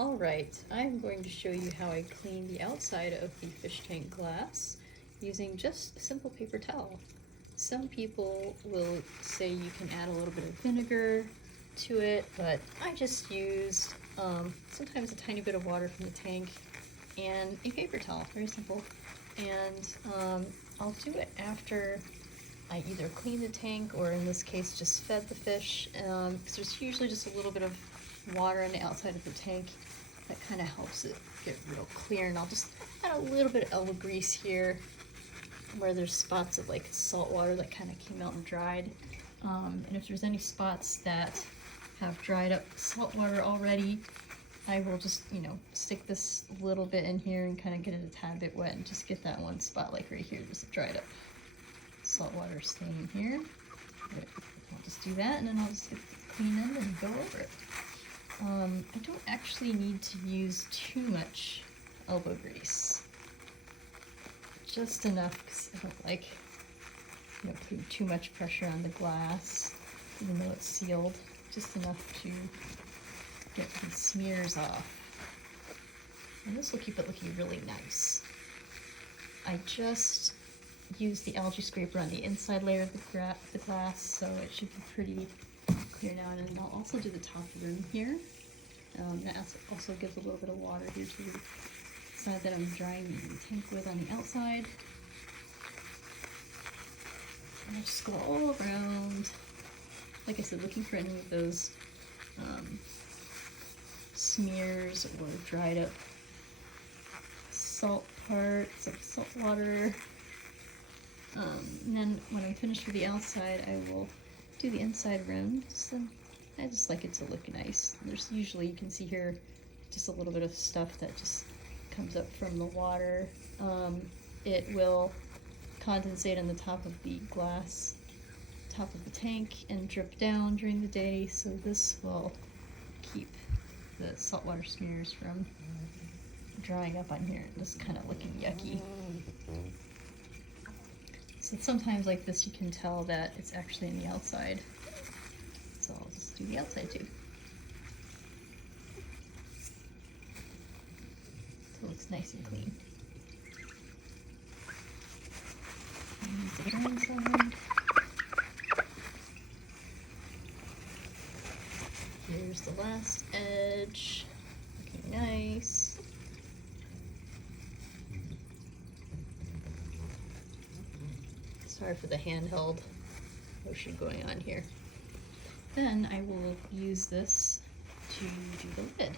Alright, I'm going to show you how I clean the outside of the fish tank glass using just a simple paper towel. Some people will say you can add a little bit of vinegar to it, but I just used sometimes a tiny bit of water from the tank and a paper towel, very simple. And I'll do it after I either clean the tank or in this case just fed the fish, because there's usually just a little bit of water on the outside of the tank that kind of helps it get real clear. And I'll just add a little bit of elbow grease here where there's spots of like salt water that kind of came out and dried. And if there's any spots that have dried up salt water already, I will just, stick this little bit in here and kind of get it a tad bit wet and just get that one spot like right here, just dried up salt water staying here. But I'll just do that and then I'll just get the clean end and go over it. I don't actually need to use too much elbow grease. Just enough, because I don't like putting too much pressure on the glass, even though it's sealed. Just enough to get these smears off. And this will keep it looking really nice. I just used the algae scraper on the inside layer of the glass, so it should be pretty clear now. And I'll also do the top rim here. That also gives a little bit of water here to the side that I'm drying the tank with on the outside. And I'll just go all around, like I said, looking for any of those smears or dried up salt parts of salt water. And then when I'm finished with the outside, I will do the inside rims. And I just like it to look nice. There's usually, you can see here, just a little bit of stuff that just comes up from the water. It will condensate on the top of the glass, top of the tank, and drip down during the day, so this will keep the saltwater smears from drying up on here and just kind of looking yucky. So sometimes like this you can tell that it's actually in the outside. So I'll just do the outside too. So it looks nice and clean. And use the drying side. Here's the last edge, looking nice. Sorry for the handheld motion going on here. Then I will use this to do the lid.